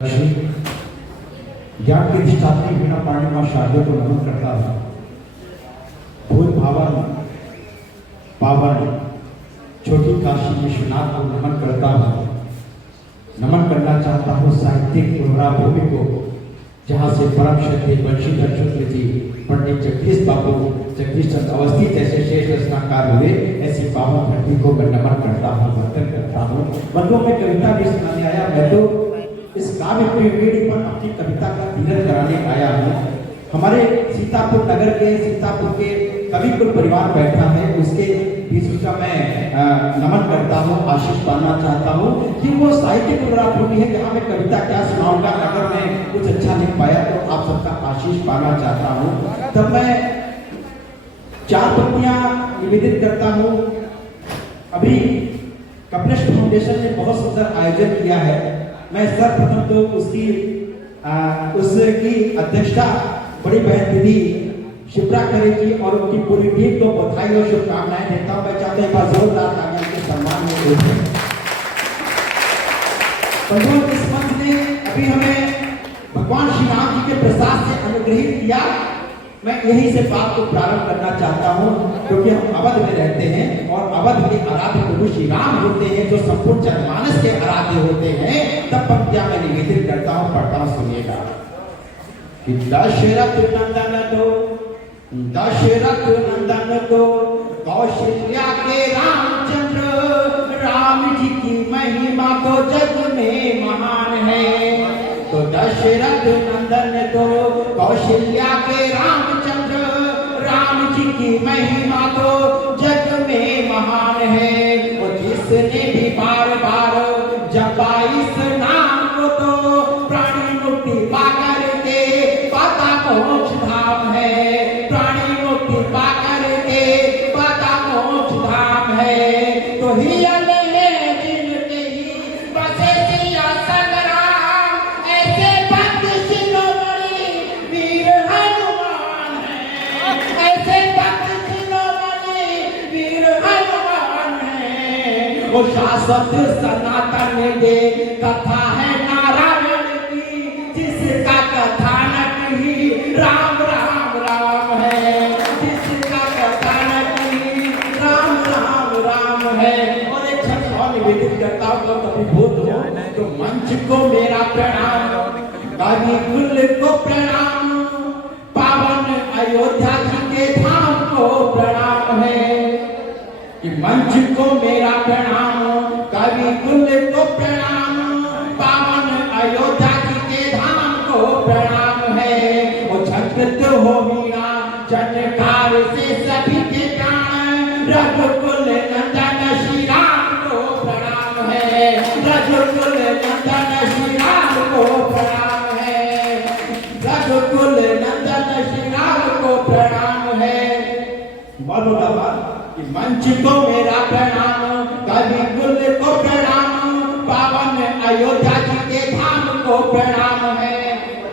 ज्ञान की अधिष्ठात्री बिना पाणिमा शारदे को नमन करता है। भूत भावन पावन छोटी काशी विश्वनाथ को नमन करता हूँ। नमन करना चाहता हूँ साहित्यिक उर्वरा भूमि को, जहाँ से परम श्रद्धेय बंशीधर शुक्ल जी, पंडित जगदीश बाबू, जगदीश चंद्र अवस्थी जैसे श्रेष्ठ रचनाकार हुए। ऐसी पावन धरती को मैं नमन करता हूँ, वंदन करता हूँ। बंधुओं में कविता भी सुनाने आया। मैं तो इस काव्य पीढ़ी पर अपनी कविता का तीरथ कराने आया हूँ। हमारे सीतापुर नगर के सीतापुर के कविकुल परिवार बैठा है, उसके बीच का मैं नमन करता हूँ, आशीष पाना चाहता हूँ कि वो साहित्यिक भूमि है जहाँ मैं कविता क्या सुनाऊंगा। अगर मैं कुछ अच्छा लिख पाया तो आप सबका आशीष पाना चाहता हूँ। तब मैं 4 पंक्तियां निवेदित करता हूँ। अभी कपिलेश फाउंडेशन ने बहुत सुंदर आयोजन किया है। मैं सर्वप्रथम तो उसकी अध्यक्षता बड़ी बहन दीदी शिप्रा करेगी और उनकी पूरी टीम को बधाई और शुभकामनाएं देता हूं। मैं चाहता हूं जोरदार तालियों के सम्मान में भगवान इस मंच ने अभी हमें भगवान श्री राम जी के प्रसाद से अनुग्रहित किया। मैं यहीं से बात को प्रारंभ करना चाहता हूं, क्योंकि हम अवध में रहते हैं और अवध के आराध्य प्रभु श्री राम होते हैं, जो संपूर्ण जनमानस के आराध्य होते हैं। तब पंक्तियां मैं निवेदित करता हूं, पढ़ता हूं, सुनिएगा। दशरथ नंदन तो कौशल्या के रामचंद्र, राम जी की महिमा तो जग में महान है। तो दशरथ नंदन तो कौशल्या के रामचंद्र, राम जी की महिमा तो जग में महान है। और जिसने भी बार बार जपा इस नाम को, तो प्राणी मुक्ति पाकर के पाता मोक्ष धाम है। प्राणी मुक्ति पाकर के पाता मोक्ष धाम है। तो ही शाश्वत सनातन ये कथा है नारायण की, जिसका कथानक ही राम राम राम है। जिसका कथानक ही राम राम राम है। और एक छंद और निवेदित करता हूँ, तो कभी भूत हो तो मंच को मेरा प्रणाम, कवि कुल को प्रणाम, पावन अयोध्या जी के धाम को प्रणाम है। कि मंच को मेरा प्रणाम, कवि कुल को प्रणाम, पावन अयोध्या जी के धाम को प्रणाम है। वो झंकृत हो वीणा चंद्रकार से सभी के प्राण, रघुकुल नंदन श्री राम को प्रणाम है। रघुकुल नंदन श्री राम को प्रणाम है। रघुकुल नंदन श्री राम को प्रणाम है। बोलो बाबा कि मंच को मेरा प्रणाम, कवि कुल को प्रणाम, पावन अयोध्या जी के धाम को प्रणाम है।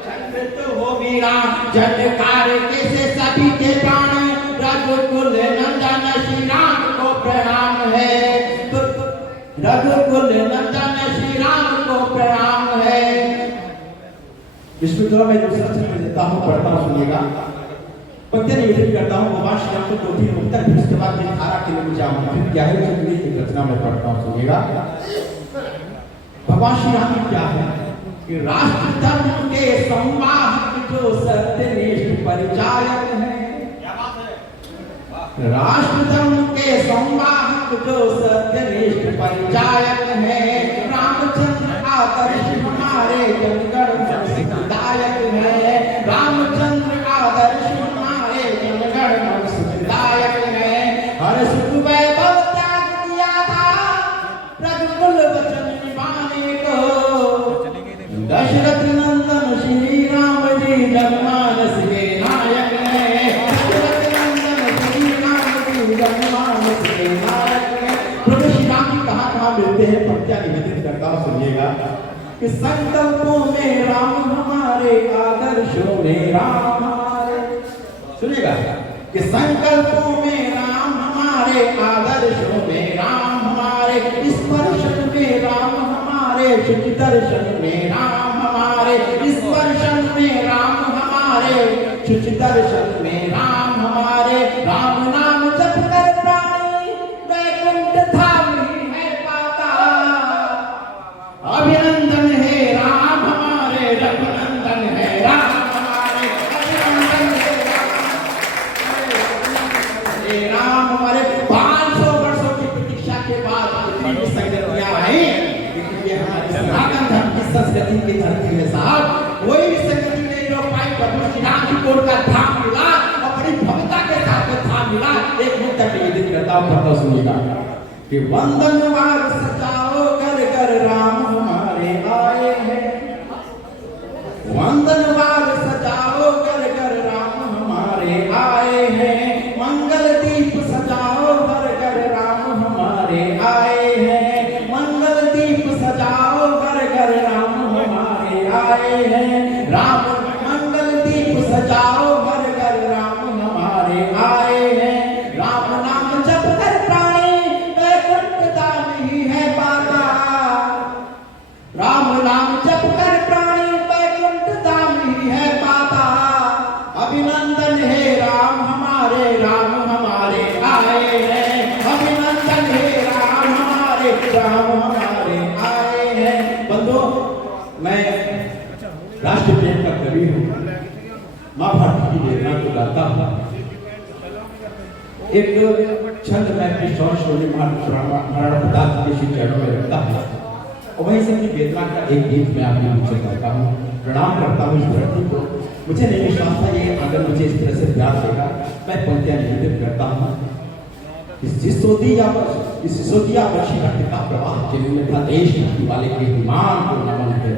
चंद्रित हो वीरा जनकार के से सभी के प्राण, रघुकुल नंदन श्री राम को प्रणाम है। तो रघुकुल नंदन श्री राम को प्रणाम है। इसमें थोड़ा मैं दूसरा छंद देता हूँ, पढ़ता हूँ, सुनिएगा। पंक्तियां निवेदित करता हूँ भगवान श्री राम को 2-3 उत्तर, फिर उसके बाद मैं 18 किलोमीटर जाऊंगा। फिर क्या है उसके लिए एक रचना में पढ़ता हूँ, सुनिएगा। भगवान श्री राम क्या है कि राष्ट्र धर्म के संवाहक जो सत्यनिष्ठ परिचायक है। राष्ट्र धर्म के संवाहक जो सत्यनिष्ठ परिचायक है। रामचंद्र आदर्श हमारे जनगण सुखदायक है। रामचंद्र आदर्श सुखदायक है। हर सुख वैभव त्याग किया था, रघुकुल वचन निभाने को। दशरथ नंदन श्री राम जी जनमानस के नायक है। दशरथ नंदन श्री राम जी जनमानस के नायक है। प्रभु श्री राम जी कहाँ मिलते हैं, पंक्तियां निवेदित करता हूँ, सुनिएगा। कि संकल्पों में राम हमारे, आदर्शों में राम हमारे। सुनिएगा कि संकल्पों में राम हमारे, आदर्शों में राम हमारे, स्पर्शन में राम हमारे, शुचि दर्शन में राम हमारे। हमारे, शुचि दर्शन में राम हमारे। राम नाम जप कर प्राणी वैकुंठ धाम ही है पाता। अभिनंदन है राम हमारे, रघुनंदन है राम हमारे, अभिनंदन है राम हमारे। 500 वर्षों की प्रतीक्षा के बाद इतनी संगतियां आई, ये हमारी सनातन धर्म की संस्कृति की धरती में साहब कोई भी संगति नहीं जो पाई। प्रभु श्री राम की कोट का धाम मिला और बड़ी भव्यता के साथ में धाम मिला। एक मुद्दा निवेदित करता हूं, पढ़ता सुनिएगा कि वंदन वार सजाओ कर कर राम हमारे आए हैं। वंदन वार सजाओ कर कर राम हमारे आए हैं। मंगल दीप सजाओ कर कर राम हमारे आए हैं। मंगल दीप सजाओ कर कर राम हमारे आए हैं। राम मंगल दीप सजाओ कर कर राम हमारे आए हैं। राम नाम जप कर प्राणी वैकुंठ धाम ही है पाता। राम नाम जप कर प्राणी वैकुंठ धाम ही है पाता। अभिनंदन है राम हमारे, राम हमारे आए हैं। अभिनंदन है राम हमारे, राम हमारे आए हैं। बंधु, मैं राष्ट्र प्रेम का कवि हूँ, माँ भारती की वेदना को गाता हूँ। एक छंद मैं किशोर शोरी महाराणा प्रताप के श्री चरणों में रखता हूँ और वहीं से अपनी वेदना का एक गीत मैं आपके मुझे गाता हूँ। प्रणाम करता हूँ इस धरती को। मुझे नहीं विश्वास था ये अगर मुझे इस तरह से प्यार देगा। मैं पंक्तियां निवेदित करता हूँ। इस सिसोदिया वर्षी रक्त का प्रवाह जिनमें था देश वाले के विमान को नमन है।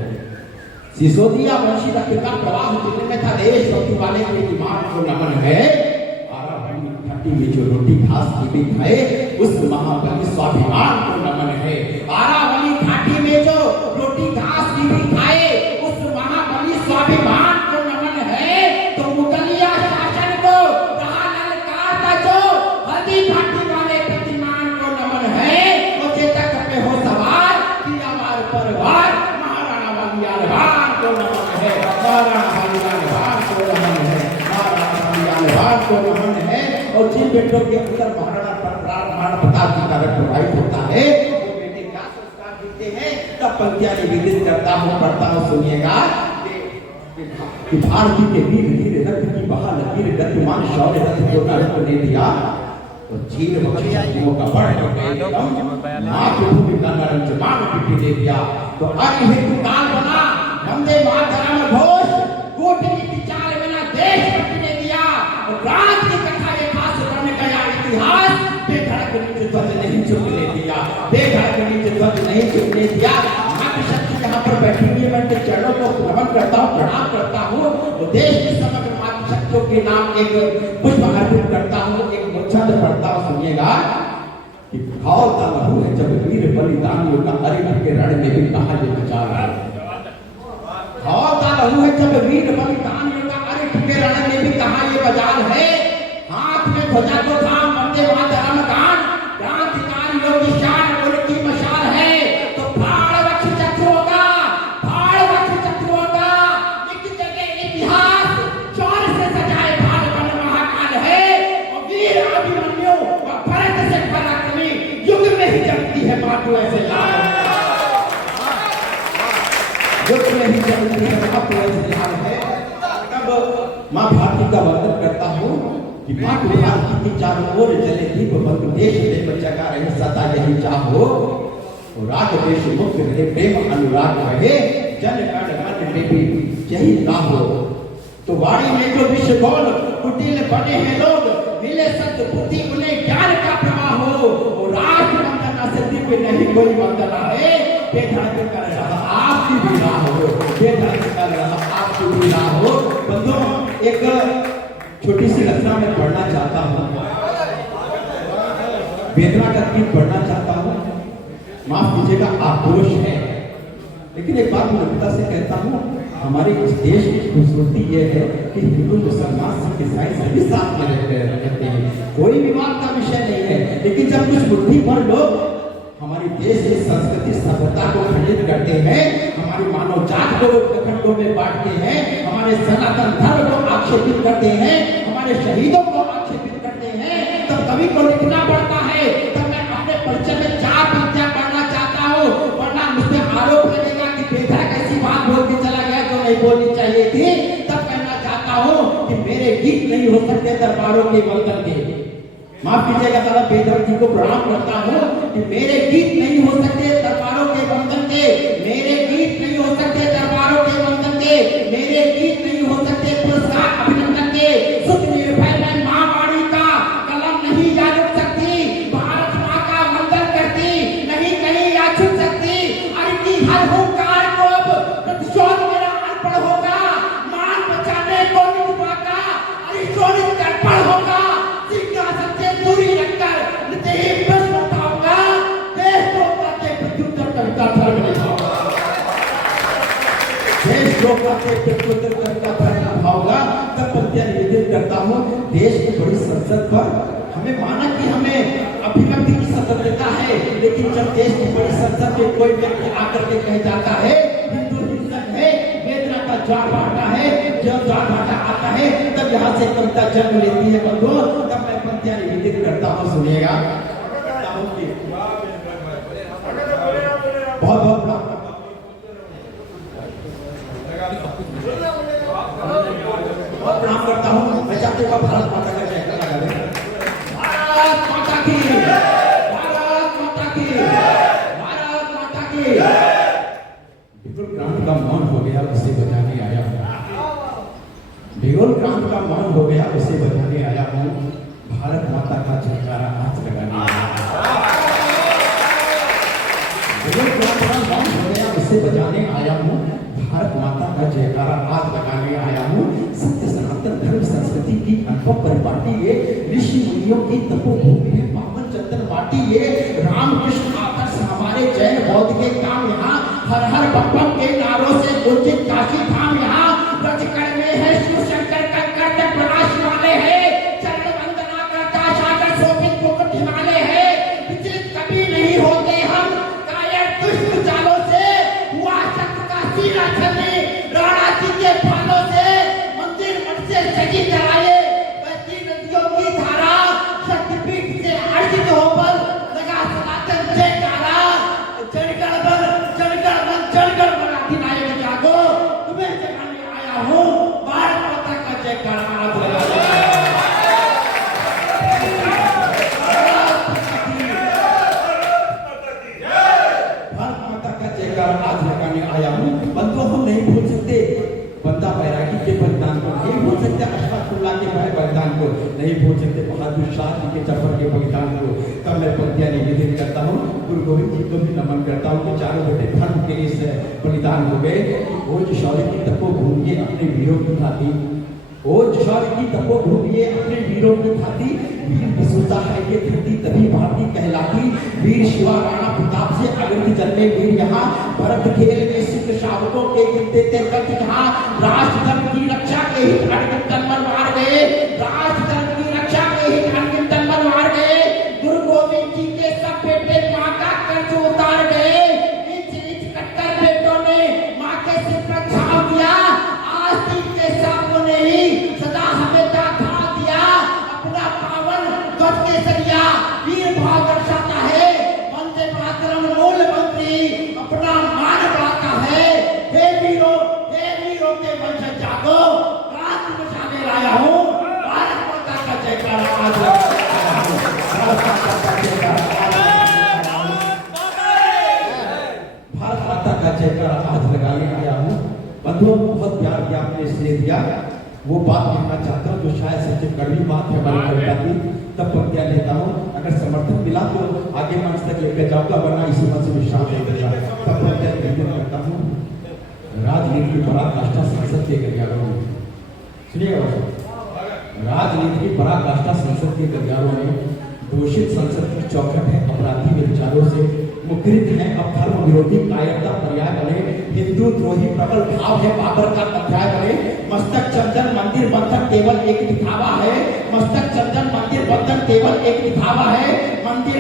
सिसोदिया वर्षी रक्त का प्रवाह जिनमें था देश वाले के विमान को नमन है। घाटी में जो रोटी घास की भी खाए उस महाबली स्वाभिमान को नमन है। आरावली घाटी में जो रोटी घास की भी खाए उस महाबली स्वाभिमान को नमन है। तो मुगलिया शासन को रहा ललकारता जो हल्दी घाटी वाले प्रतिमान को नमन है। और चेतक पे हो सवार कि हमारे परिवार महाराणा वालियान को नमन है। महाराणा वालियान को नमन है। महाराणा वालियान को नमन है। और जिन बेटों के अंदर महाराणा प्रताप जी का रक्त प्रवाहित होता है वो बेटे क्या संस्कार देते हैं। तब पंक्तियां निवेदित करता हूँ, पढ़ता हूँ, सुनिएगा कि भारती के वीर धीरे रक्त की बहा लकीर गतिमान शौर्य रथ को न दे दिया। तो चीर बख्शियों का बढ़ गए मातृभूमि का नरंजमान पिटी दे दिया। तो अरि हेतु काल बना वंदे मातरम घोष कूटनीति चाल बिना देश बटने दिया। और रात की कथा ये खास बन गया इतिहास। बेधड़क नीचे ध्वज नहीं झुकने दिया। बेधड़क नीचे ध्वज नहीं झुकने दिया। मातृशक्ति यहाँ पर बैठी हुई है। मैं उनके चरणों को नमन करता हूँ, प्रणाम करता हूँ। और देश की समग्र मातृशक्तियों के नाम एक पुष्प अर्पित करता हूँ। एक छंद पढ़ता हूँ, सुनिएगा कि खाओ लहू है जब वीर बलिदानियों का अरिहंत के रण में भी कहा ये विचार है। खाओ लहू है जब वीर बलिदानियों का अरिहंत के रण में भी कहा ये बाजार है। हाथ में ध्वजा को थाम वंदे मातरम गान क्रांतिकारियों की शान उनकी मशाल है। तो फाड़ वक्ष चक्रों का एक जगह इतिहास चौर से सजाए भाल बन महाकाल है। और वीर अभिमन्यु और भरत से पराक्रमी युग में ही जगती है बाटू ऐसे लाल। युग में ही जगती है बाटू ऐसे लाल है। तब माँ भारती का वर्णन करता हूँ कि मातृ भारती की चारों ओर जले दीप बंधु देश में जगा रहे सदा यही चाहो। और राग देश मुक्त रहे प्रेम अनुराग रहे जन गण मन में भी यही राहो। तो वाणी में जो विश्व गौल कुटिल बने हैं लोग मिले सत्य बुद्धि उन्हें ज्ञान का प्रवाह हो। और राष्ट्र वंदना से दिव्य नहीं कोई वंदना है। बेधड़क कर रहा आपकी भी राह हो। बेधड़क कर रहा आपकी भी राह हो। बंधुओं, एक छोटी सी रचना में पढ़ना चाहता हूँ। वेदना का गीत पढ़ना चाहता हूँ। माफ कीजिएगा आक्रोश है, लेकिन एक बात नम्रता से कहता हूँ, हमारे इस देश की खूबसूरती यह है कि हिंदू मुसलमान सिख ईसाई सभी साथ में रहते हैं। कोई विवाद का विषय नहीं है। लेकिन जब कुछ बुद्धि पर लोग हमारे देश की संस्कृति सभ्यता को खंडित करते हैं, हमारी मानव जात को खंडों में बांटते हैं, हमारे सनातन धर्म को आक्षेपित करते हैं, हमारे शहीदों को आक्षेपित करते हैं, तब कवि को लिखना पड़ता है। तब मैं अपने परिचय में 4 पंक्तियां पढ़ना चाहता हूँ, वरना मुझ पर आरोप लगेगा कि बेटा कैसी बात बोल के चला गया जो नहीं बोलनी चाहिए थी। तब कहना चाहता हूँ कि मेरे गीत नहीं हो सकते दरबारों के वंदन के। माफ कीजिएगा, सारा बेदर्द जी को प्रणाम करता हूँ कि मेरे गीत नहीं हो सकते दरबारों के वंदन के, मेरे गीत नहीं हो सकते दरबारों के वंदन के, मेरे गीत नहीं हो सकते पुरस्कार अभिनंदन के। सुख निर्भय में मां वाणी का कलम नहीं जा रुक सकती, भारत मां का वंदन करती नहीं कहीं या छुप सकती। अरे की हर हुंकार को अब प्रतिशोध मेरा अर्पण होगा, मान बचाने को निभा का अरे शोणित अर्पण होगा। सिंहासन से दूरी रखकर नित्य ही प्रश्न उठाऊंगा, देश को करके प्रत्युत्तर करता धर्म निभाऊंगा, देश को करके प्रत्युत्तर करता धर्म निभाऊंगा। तब पंक्तियां निवेदित करता हूँ। देश की बड़ी संसद पर हमें माना कि हमें अभिव्यक्ति की स्वतंत्रता है, लेकिन जब देश की बड़ी संसद में कोई व्यक्ति आकर के कह जाता है हिंदू हिंसक है, वेदना का ज्वार भाटा है, जब ज्वार भाटा आता है तब यहाँ से कविता जन्म लेती है बंधुओं। तब मैं पंक्तियां निवेदित करता हूँ, सुनिएगा। बहुत बहुत प्रणाम करता हूँ। मैं चाहते हुआ भारत माता का जयकार लगा दें। भारत माता की, भारत माता की, भारत माता की। बिगुल क्रांति का मौन हो गया, उसे बजाने आया हूँ। बिगुल क्रांति का मौन हो गया, उसे बजाने आया हूँ। भारत माता का जयकारा आज लगाने आया हूँ। बिगुल क्रांति का मौन हो गया, उसे बजाने आया हूँ। भारत माता का जयकारा आज लगाने आया हूँ। सत्य सनातन धर्म संस्कृति की अनुभव परिपाटी ये, ऋषि मुनियों की तपोभूमि है पावन चंदन माटी ये। रामकृष्ण आदर्श हमारे जैन बौद्ध के काम यहाँ, हर हर बप्पम के नारों से गुंजित काशी धाम यहाँ। ब्रजकण में है शिव शंकर कंकर तक बना शिवालय है, चरण वंदना करता सागर शोभित मुकुट हिमालय है। विचलित कभी नहीं होते हम कायर दुष्ट चालों से, हुआ शक्त का सीना छलने राणा जी के फालों से। मंदिर मठ से सजी कराए बहती नदियों की धारा, शक्तिपीठ से अर्जित हो पर लगा सनातन जयकारा। जनगण बन अधिनायक जागो, तुम्हें जगाने आया हूँ। भारत माता का जयकारा आज लगाने आया हूँ। भारत माता का जयकारा आज लगाने आया हूँ। बंधुओं, हम नहीं भूल सकते बंदा बैरागी के बलिदान को, नहीं भूल सकते अशफाकुल्लाह के बलिदान को, नहीं भूल सकते बहादुर शाह जी के जफर के बलिदान को। तब मैं पंक्तियां निवेदित करता हूँ। गुरु गोविंद जी को भी नमन करता हूँ कि चारों बेटे धर्म के लिए बलिदान हो गए। ओज शौर्य की तपोभूमि अपने वीरों की भांति, ओज शौर्य की तपोभूमि अपने वीरों की भांति। वीर विसुता है ये धरती तभी भारती कहलाती। वीर शिवा राणा प्रताप से अग्नि जन्मे वीर यहाँ, भरत खेल में सिद्ध शावकों के गिनते थे कट जहाँ। राष्ट्र धर्म की रक्षा के हित अनगिनत तनमन मार गए, राष्ट्र धर्म की रक्षा के हित अनगिनत तनमन मार गए। गुरु गोविंद जी के सब बेटे माँ का कर्ज उतार गए। इंच इंच कट्टर बेटों ने माँ के सिर पर छाव दिया। आस्तीन के सांपों ने ही सदा हमें दाखा दिया। अपना पावन ध्वज केसरिया वीर भाव दर्शाता है। वंदे मातरम मूल मंत्री अपना मान बढ़ाता है। हे वीरों के वंशज जागो, क्रांति मचाने लाया हूँ। भारत माता का जयकारा आज लगाया हूँ। भारत माता का जयकारा आज लगाने आया हूँ। बंधुओं, बहुत प्यार दिया आपने, स्नेह दिया। वो बात कहना चाहता हूँ जो शायद सबसे कड़वी बात है हमारी कविता की। तब पंक्तियां लेता हूँ, अगर समर्थन मिला तो आगे मंच तक लेकर जाऊंगा, वरना इसी मंच से विश्राम ले लेगा। तब पंक्तियां निवेदन करता हूँ। राजनीति की पराकाष्ठा संसद के गलियारों में, सुनिएगा दोस्तों, राजनीति की पराकाष्ठा संसद के गलियारों में। दोषित संसद की चौखट है अपराधी विचारों से, मुखरित है अब धर्म विरोधी कायरता पर्याय बने। हिंदू द्रोही प्रबल भाव है बाबर का अध्याय बने। मस्तक चंदन मंदिर बंधन केवल एक दिखावा है, मस्तक चंदन मंदिर बंधन केवल एक दिखावा है। मंदिर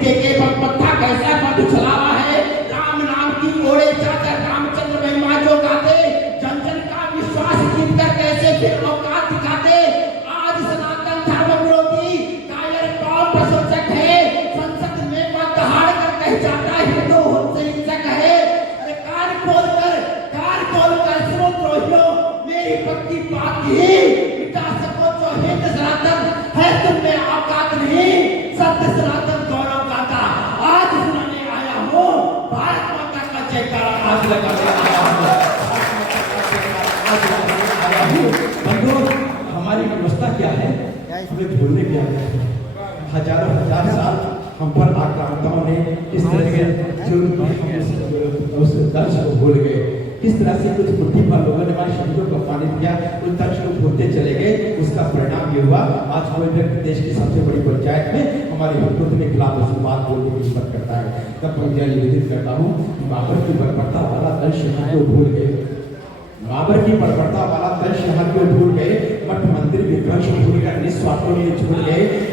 टेके बंधा कैसा बंध छलावा है। राम नाम की ओढ़े चादर रामचंद्र महिमा जो गाते, जन जन का विश्वास जीत कर कैसे फिर औकात हमें भूलने की आदत है। हजारों हजार साल हम पर आक्रांताओं ने किस तरह के उस दर्श को भूल गए, किस तरह से कुछ बुद्धि पर लोगों ने हमारे शब्दों को अपमानित किया, उस दर्श को भूलते चले गए। उसका परिणाम ये हुआ आज कोई व्यक्ति देश की सबसे बड़ी पंचायत में हमारे हिंदुत्व के खिलाफ उस बात बोलने की हिम्मत करता है। तब मैं यह निवेदित करता हूँ बाबर की बर्बरता वाला दर्श यहाँ को भूल गए, बाबर की बर्बरता वाला दर्श यहाँ को भूल गए, मठ मंदिर विध्वंस भूल कर निस्वार्थों में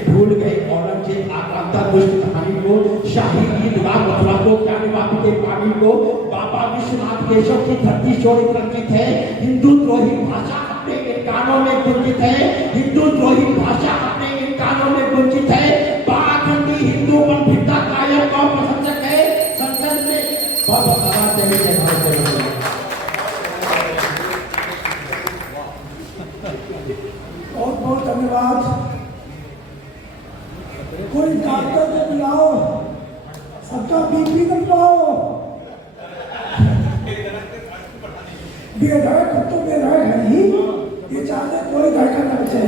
भूल गए औरंगजेब आक्रांता दुष्ट कहानी को, शाही ईदगाह मथुरा को, ज्ञानी बापू के पानी को, बाबा विश्वनाथ केशव की धरती शोरित रंजित है। हिंदू द्रोही भाषा अपने इन कानों में गुंजित है, हिंदू द्रोही भाषा अपने इन कानों में गुंजित है। पाखंडी हिंदूपन भिन्नता कायम और प्रशंसक है। संसद में बहुत बहुत धन्यवाद। कोई डॉक्टर को बुलाओ, सबका बीपी करवाओ। बेधड़क तो बेधड़क है ही, ये चाहते कोई धड़कन न बचे।